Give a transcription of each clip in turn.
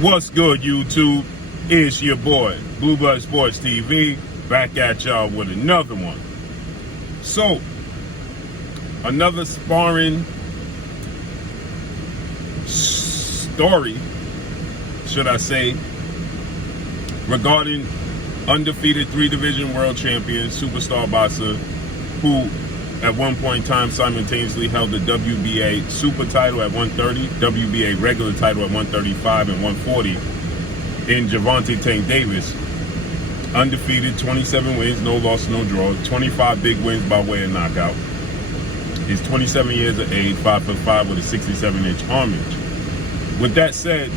What's good, YouTube? It's your boy, Blue Blood Sports TV, back at y'all with another one. So, another sparring story, should I say, regarding undefeated 3-division world champion, superstar boxer, who at one point in time simultaneously held the WBA super title at 130, WBA regular title at 135 and 140 in Gervonta Tank Davis. Undefeated, 27 wins, no loss, no draw, 25 big wins by way of knockout. He's 27 years of age, 5'5" with a 67-inch arm reach. With that said,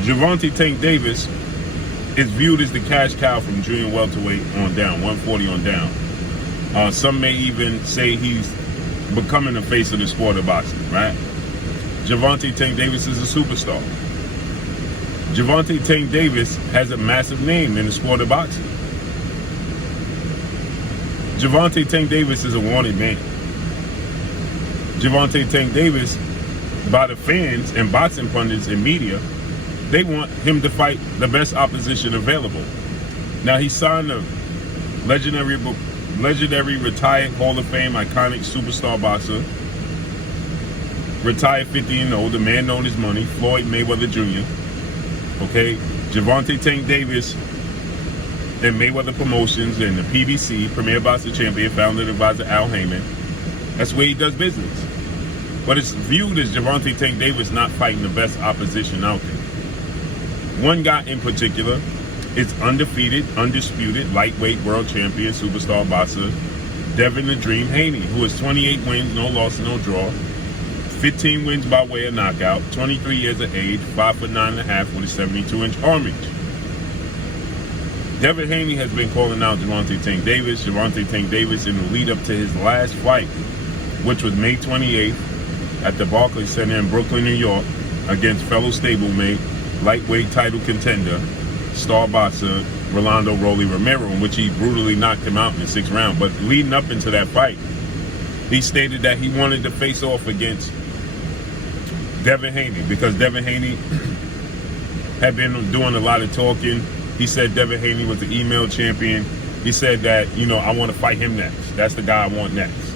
Gervonta Tank Davis is viewed as the cash cow from junior welterweight on down, 140 on down. Some may even say he's becoming the face of the sport of boxing, right? Gervonta Tank Davis is a superstar. Gervonta Tank Davis has a massive name in the sport of boxing. Gervonta Tank Davis is a wanted man. Gervonta Tank Davis, by the fans and boxing pundits and media, they want him to fight the best opposition available. Now, he signed a legendary retired Hall of Fame iconic superstar boxer, retired 50-0, the man known as Money, Floyd Mayweather Jr. Okay, Gervonta Tank Davis and Mayweather Promotions and the PBC, Premier Boxing Champion, founder advisor Al Heyman. That's where he does business. But it's viewed as Gervonta Tank Davis not fighting the best opposition out there. One guy in particular is undefeated, undisputed, lightweight world champion, superstar boxer, Devin the Dream Haney, who has 28 wins, no loss, no draw, 15 wins by way of knockout, 23 years of age, 5'9.5" with a 72-inch arm reach. Devin Haney has been calling out Gervonta Tank Davis. Gervonta Tank Davis in the lead up to his last fight, which was May 28th at the Barclays Center in Brooklyn, New York, against fellow stablemate, lightweight title contender, star boxer Rolando Rolly Romero, in which he brutally knocked him out in the 6th round. But leading up into that fight, he stated that he wanted to face off against Devin Haney because Devin Haney had been doing a lot of talking. He said Devin Haney was the email champion. He said that, I want to fight him next. That's the guy I want next.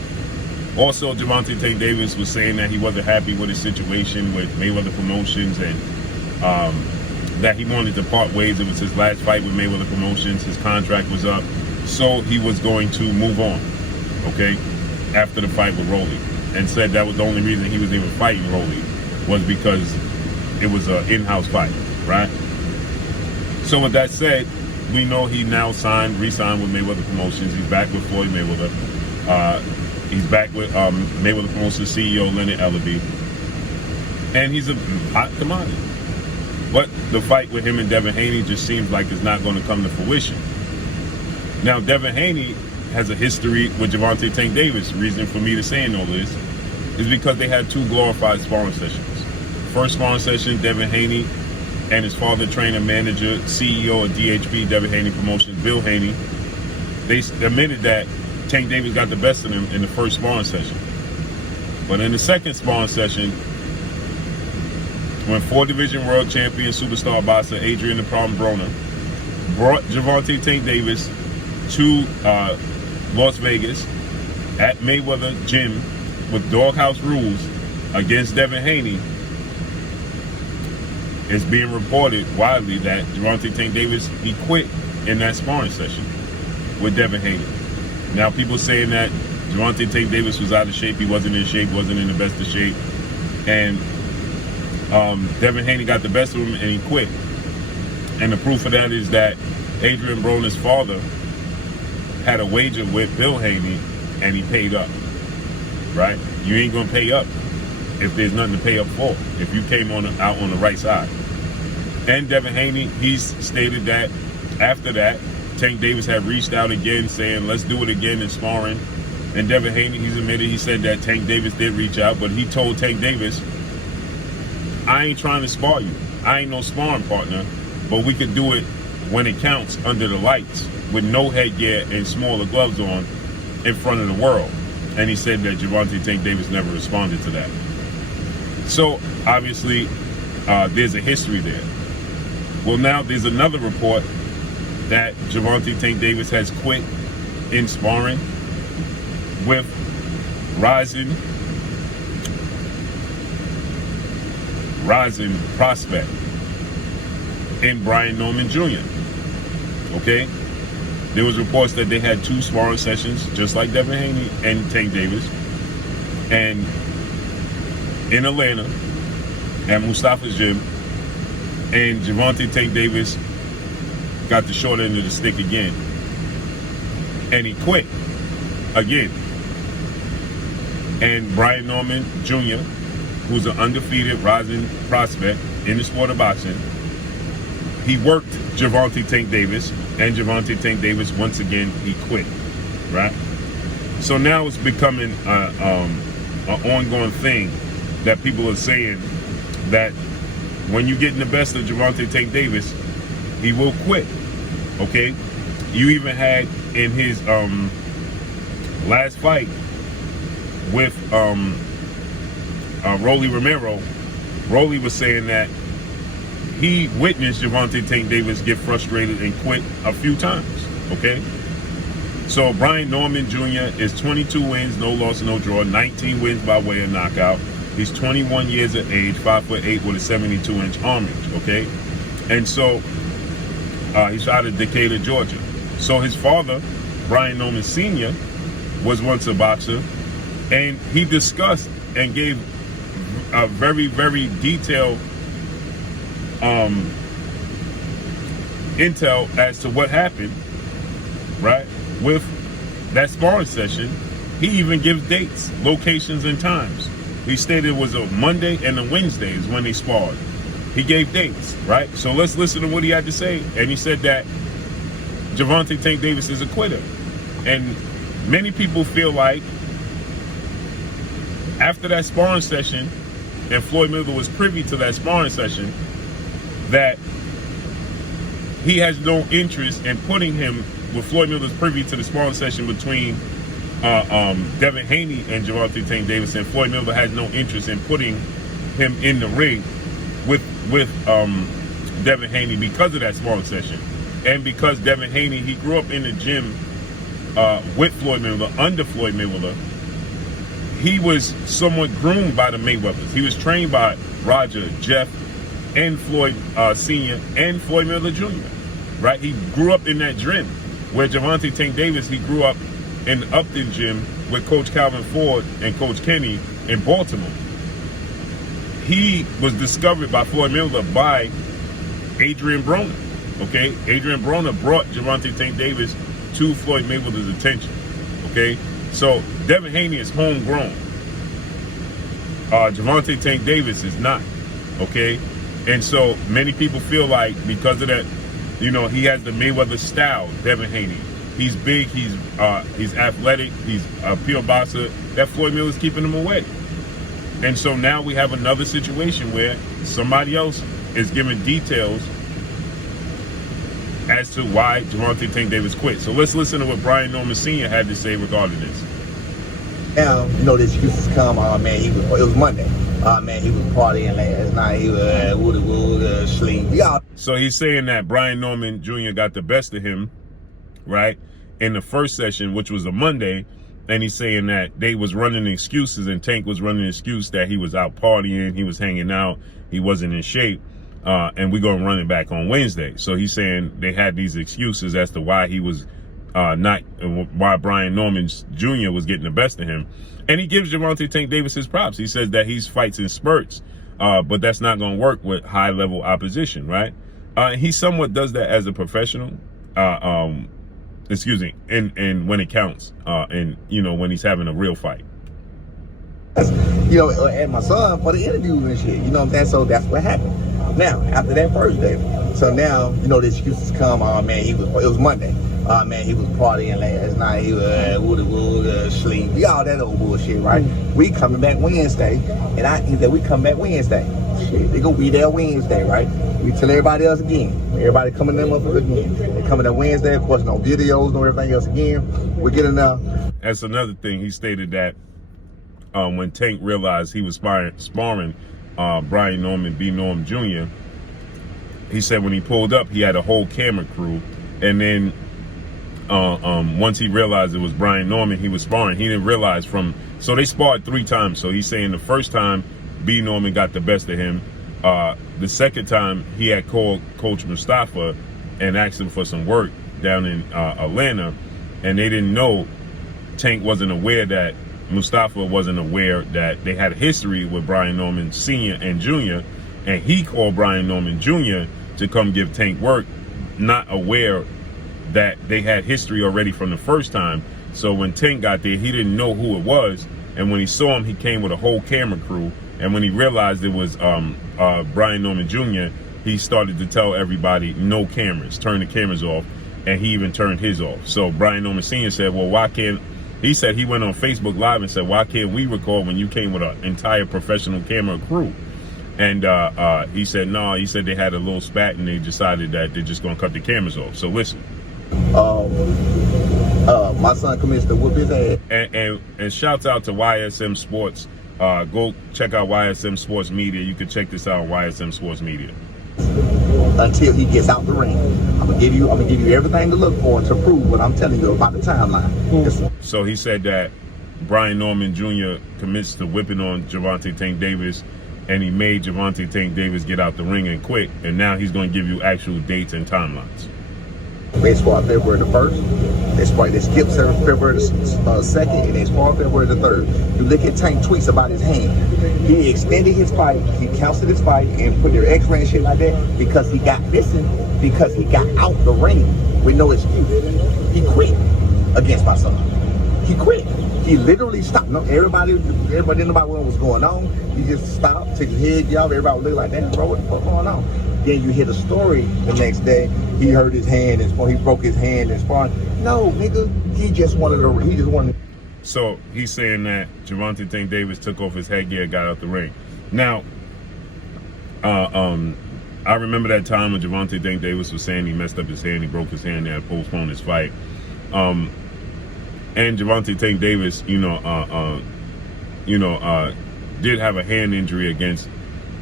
Also, Gervonta Tank Davis was saying that he wasn't happy with his situation with Mayweather Promotions and that he wanted to part ways. It was his last fight with Mayweather Promotions. His contract was up, so he was going to move on, okay, after the fight with Rolly, and said that was the only reason he was even fighting Rolly was because it was an in-house fight, right? So with that said, we know he now re-signed with Mayweather Promotions. He's back with Floyd Mayweather. He's back with Mayweather Promotions CEO Leonard Ellaby, and he's a hot commodity. But the fight with him and Devin Haney just seems like it's not going to come to fruition. Now, Devin Haney has a history with Gervonta Tank Davis. The reason for me to saying all this is because they had 2 glorified sparring sessions. First sparring session, Devin Haney and his father, trainer, manager, CEO of DHP, Devin Haney Promotions, Bill Haney, they admitted that Tank Davis got the best of him in the first sparring session. But in the second sparring session, when 4-division world champion superstar boxer Adrian the Problem Broner brought Gervonta Tank Davis to Las Vegas at Mayweather Gym with doghouse rules against Devin Haney, it's being reported widely that Gervonta Tank Davis, he quit in that sparring session with Devin Haney. Now, people saying that Gervonta Tank Davis was out of shape, he wasn't in shape, wasn't in the best of shape, and Devin Haney got the best of him and he quit. And the proof of that is that Adrian Broner's father had a wager with Bill Haney and he paid up, right? You ain't gonna pay up if there's nothing to pay up for, if you came out on the right side. And Devin Haney, he's stated that after that, Tank Davis had reached out again saying, let's do it again in sparring. And Devin Haney, he's admitted, he said that Tank Davis did reach out, but he told Tank Davis, I ain't trying to spar you. I ain't no sparring partner, but we could do it when it counts under the lights with no headgear and smaller gloves on in front of the world. And he said that Gervonta Tank Davis never responded to that. So, obviously, there's a history there. Well, now there's another report that Gervonta Tank Davis has quit in sparring with rising prospect in Brian Norman Jr. Okay? There was reports that they had 2 sparring sessions, just like Devin Haney and Tank Davis, and in Atlanta at Mustafa's gym, and Gervonta Tank Davis got the short end of the stick again, and he quit again. And Brian Norman Jr., who's an undefeated rising prospect in the sport of boxing, he worked Gervonta Tank Davis, and Gervonta Tank Davis, once again, he quit, right? So now it's becoming an ongoing thing that people are saying that when you get in the best of Gervonta Tank Davis, he will quit, okay? You even had in his last fight with Rolly Romero, Rolly was saying that he witnessed Gervonta Tank Davis get frustrated and quit a few times, okay? So Brian Norman Jr. is 22 wins, no loss, no draw, 19 wins by way of knockout. He's 21 years of age, 5'8" with a 72-inch arm reach, okay? And so he's out of Decatur, Georgia. So his father, Brian Norman Sr., was once a boxer, and he discussed and gave a very, very detailed intel as to what happened, right, with that sparring session. He even gives dates, locations, and times. He stated it was a Monday and a Wednesday is when they sparred. He gave dates, right? So let's listen to what he had to say. And he said that Gervonta Tank Davis is a quitter. And many people feel like after that sparring session, and Floyd Mayweather was privy to that sparring session, that he has no interest in putting him, with Floyd Mayweather's privy to the sparring session between Devin Haney and Gervonta Tank Davis, and Floyd Mayweather has no interest in putting him in the ring with Devin Haney because of that sparring session. And because Devin Haney, he grew up in the gym with Floyd Mayweather, under Floyd Mayweather. He was somewhat groomed by the Mayweathers. He was trained by Roger, Jeff, and Floyd Sr. and Floyd Mayweather Jr., right? He grew up in that gym. Where Gervonta Tank Davis, he grew up in the Upton gym with Coach Calvin Ford and Coach Kenny in Baltimore. He was discovered by Floyd Mayweather by Adrian Broner, okay? Adrian Broner brought Gervonta Tank Davis to Floyd Mayweather's attention, okay? So Devin Haney is homegrown. Gervonta Tank Davis is not, okay? And so many people feel like because of that, you know, he has the Mayweather style, Devin Haney. He's big, he's athletic, he's a pure boxer, that Floyd Mayweather's keeping him away. And so now we have another situation where somebody else is giving details as to why Gervonta Tank Davis quit. So let's listen to what Brian Norman Sr. had to say regarding this. Now, you know, the excuses come, man, it was Monday. Man, he was partying last night, he was sleep. So he's saying that Brian Norman Jr. got the best of him, right, in the first session, which was a Monday, and he's saying that they was running excuses, and Tank was running an excuse that he was out partying, he was hanging out, he wasn't in shape, and we're going to run it back on Wednesday. So he's saying they had these excuses as to why he was why Brian Norman Jr. was getting the best of him. And he gives Gervonta Tank Davis his props. He says that he fights in spurts, but that's not going to work with high-level opposition, right? He somewhat does that as a professional, excuse me, and when it counts, and, you know, when he's having a real fight. You know, and my son for the interviews and shit, you know what I'm saying? So that's what happened. Now, after that first day, so now, you know, the excuses come, man, it was Monday. Man, he was partying last night, he was sleep, all that old bullshit, right? We coming back Wednesday, and he said we come back Wednesday. Shit, they gonna be there Wednesday, right? We tell everybody else again. Everybody coming them up again. They coming there Wednesday, of course, no videos, no everything else again. We're getting That's another thing. He stated that when Tank realized he was sparring Brian Norman, B. Norm Jr., he said when he pulled up, he had a whole camera crew. And then once he realized it was Brian Norman he was sparring, he didn't realize so they sparred 3 times. So he's saying the first time B. Norman got the best of him. The second time he had called Coach Mustafa and asked him for some work down in Atlanta, and they didn't know, Tank wasn't aware that, Mustafa wasn't aware that they had a history with Brian Norman Sr. and Jr., and he called Brian Norman Jr. to come give Tank work, not aware that they had history already from the first time. So when Tank got there, he didn't know who it was, and when he saw him, he came with a whole camera crew, and when he realized it was Brian Norman Jr., he started to tell everybody, no cameras, turn the cameras off, and he even turned his off. So Brian Norman Sr. said, well, why can't, he said he went on Facebook Live and said, why can't we record when you came with an entire professional camera crew? And he said, no, he said they had a little spat and they decided that they're just going to cut the cameras off. So listen. My son commits to whoop his ass. And shouts out to YSM Sports. Go check out YSM Sports Media. You can check this out on YSM Sports Media. Until he gets out the ring, I'm gonna give you everything to look for to prove what I'm telling you about the timeline. So he said that Brian Norman Jr. commits to whipping on Gervonta Tank Davis, and he made Gervonta Tank Davis get out the ring and quit. And now he's going to give you actual dates and timelines. They sparred February the 1st. They skipped February the 2nd, and they sparred February the 3rd. You look at Tank tweets about his hand. He extended his fight, he canceled his fight, and put their X-ray and shit like that because he got out the ring with no excuse. He quit against my son. He quit. He literally stopped. No, everybody didn't know about what was going on. He just stopped, took his head off. Everybody was looking like, damn, bro, what the fuck going on? Then you hear the story the next day. He hurt his hand and he broke his hand and sparring. No, nigga, he just wanted. So he's saying that Gervonta Tank Davis took off his headgear, got out the ring. Now, I remember that time when Gervonta Tank Davis was saying he messed up his hand, he broke his hand, and postponed his fight. And Gervonta Tank Davis, did have a hand injury against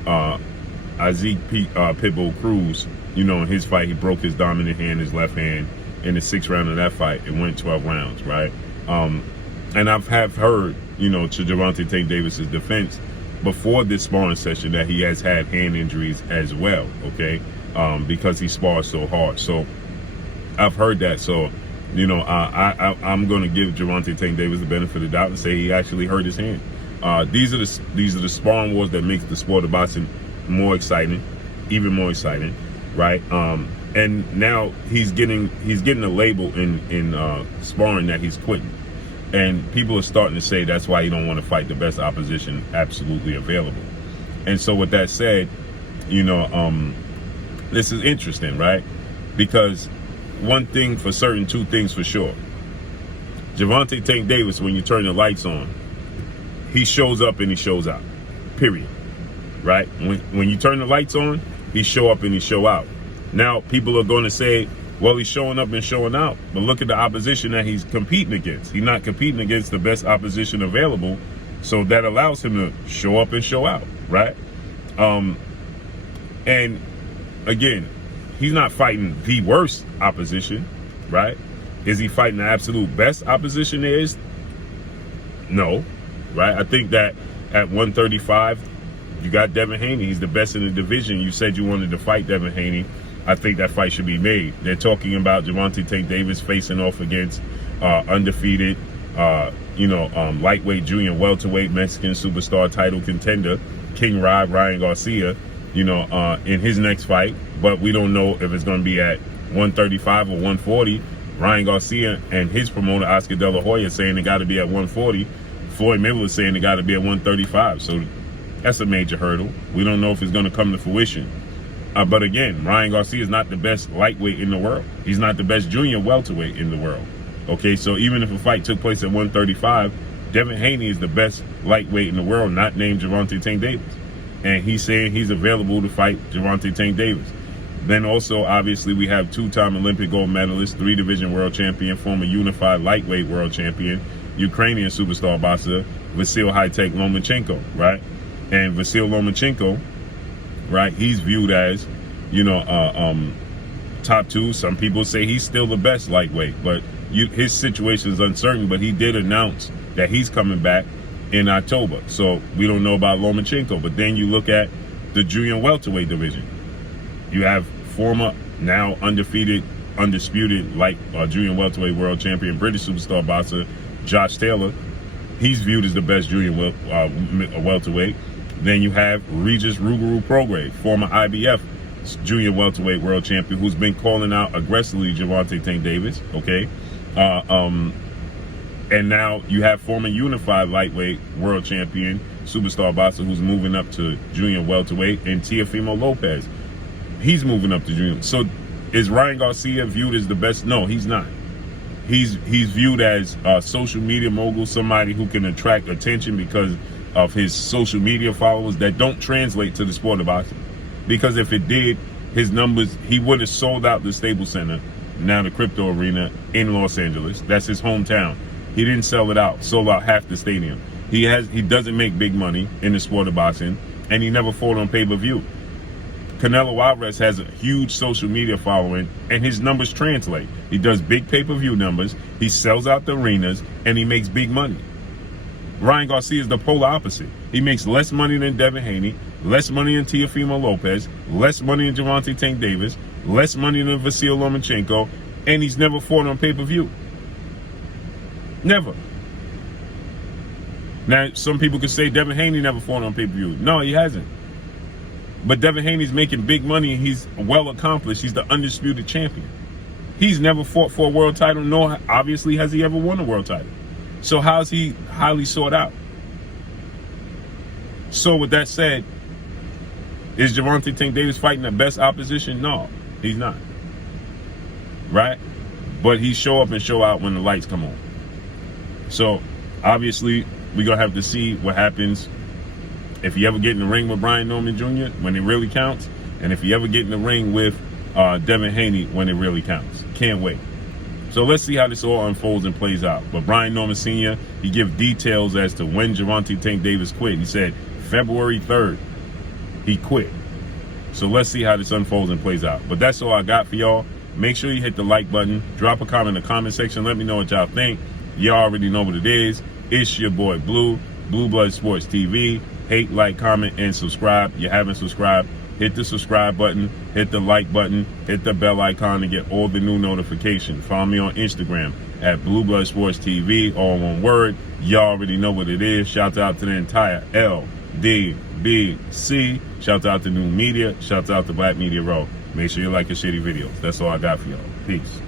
Isaac Pitbull Cruz. In his fight, he broke his dominant hand, his left hand, in the 6th round of that fight. It went 12 rounds, right? And I've heard, to Gervonta Tank Davis's defense before this sparring session that he has had hand injuries as well, okay? Because he spars so hard. So I've heard that. So, I'm going to give Gervonta Tank Davis the benefit of the doubt and say he actually hurt his hand. These are the sparring wars that makes the sport of boxing more exciting, even more exciting, right? And now he's getting a label in sparring that he's quitting, and people are starting to say that's why he don't want to fight the best opposition absolutely available. And so with that said, this is interesting, right? Because one thing for certain, two things for sure. Gervonta Tank Davis, when you turn the lights on, he shows up and he shows out. Period. Right? When you turn the lights on, he show up and he show out. Now, people are going to say, well, he's showing up and showing out. But look at the opposition that he's competing against. He's not competing against the best opposition available. So that allows him to show up and show out. Right? And again, he's not fighting the worst opposition. Right? Is he fighting the absolute best opposition there is? No. Right? I think that at 135, you got Devin Haney. He's the best in the division. You said you wanted to fight Devin Haney. I think that fight should be made. They're talking about Gervonta Tank Davis facing off against undefeated, lightweight, junior, welterweight, Mexican superstar title contender, King Ryan Garcia, in his next fight. But we don't know if it's going to be at 135 or 140. Ryan Garcia and his promoter, Oscar De La Hoya, saying it got to be at 140. Floyd Mayweather is saying it got to be at 135. So that's a major hurdle. We don't know if it's going to come to fruition. But again, Ryan Garcia is not the best lightweight in the world. He's not the best junior welterweight in the world. Okay, so even if a fight took place at 135, Devin Haney is the best lightweight in the world, not named Gervonta Tank Davis. And he's saying he's available to fight Gervonta Tank Davis. Then also, obviously, we have two-time Olympic gold medalist, 3-division world champion, former unified lightweight world champion, Ukrainian superstar boxer, Vasil High-Tech Lomachenko, right? And Vasyl Lomachenko, right? He's viewed as, top 2. Some people say he's still the best lightweight, but his situation is uncertain. But he did announce that he's coming back in October, so we don't know about Lomachenko. But then you look at the junior welterweight division. You have former, now undefeated, undisputed junior welterweight world champion, British superstar boxer Josh Taylor. He's viewed as the best junior welterweight. Then you have Regis Rougarou Prograis, former IBF junior welterweight world champion, who's been calling out aggressively Gervonta Tank Davis. Okay, and now you have former unified lightweight world champion, superstar boxer, who's moving up to junior welterweight, and Teofimo Lopez. He's moving up to junior. So is Ryan Garcia viewed as the best? No, he's not. He's viewed as a social media mogul, somebody who can attract attention because of his social media followers that don't translate to the sport of boxing. Because if it did, his numbers, he would have sold out the Staples Center, now the Crypto Arena in Los Angeles. That's his hometown. He didn't sell it out, sold out half the stadium. He doesn't make big money in the sport of boxing, and he never fought on pay-per-view. Canelo Alvarez has a huge social media following, and his numbers translate. He does big pay-per-view numbers, he sells out the arenas, and he makes big money. Ryan Garcia is the polar opposite. He makes less money than Devin Haney, less money than Teofimo Lopez, less money than Gervonta Tank Davis, less money than Vasyl Lomachenko, and he's never fought on pay-per-view. Never. Now, some people could say Devin Haney never fought on pay-per-view. No, he hasn't. But Devin Haney's making big money, and he's well accomplished. He's the undisputed champion. He's never fought for a world title, nor obviously has he ever won a world title. So how is he highly sought out? So with that said, is Gervonta Tank Davis fighting the best opposition? No, he's not. Right? But he show up and show out when the lights come on. So obviously we're going to have to see what happens if you ever get in the ring with Brian Norman Jr. when it really counts, and if you ever get in the ring with Devin Haney when it really counts. Can't wait. So let's see how this all unfolds and plays out. But Brian Norman Sr., he gives details as to when Gervonta Tank Davis quit. He said February 3rd, he quit. So let's see how this unfolds and plays out. But that's all I got for y'all. Make sure you hit the like button. Drop a comment in the comment section. Let me know what y'all think. Y'all already know what it is. It's your boy Blue, Blue Blood Sports TV. Hate, like, comment, and subscribe. You haven't subscribed, hit the subscribe button, hit the like button, hit the bell icon to get all the new notifications. Follow me on Instagram at Blue Blood Sports TV, all one word. Y'all already know what it is. Shout out to the entire LDBC. Shout out to New Media. Shout out to Black Media Row. Make sure you like your shitty videos. That's all I got for y'all. Peace.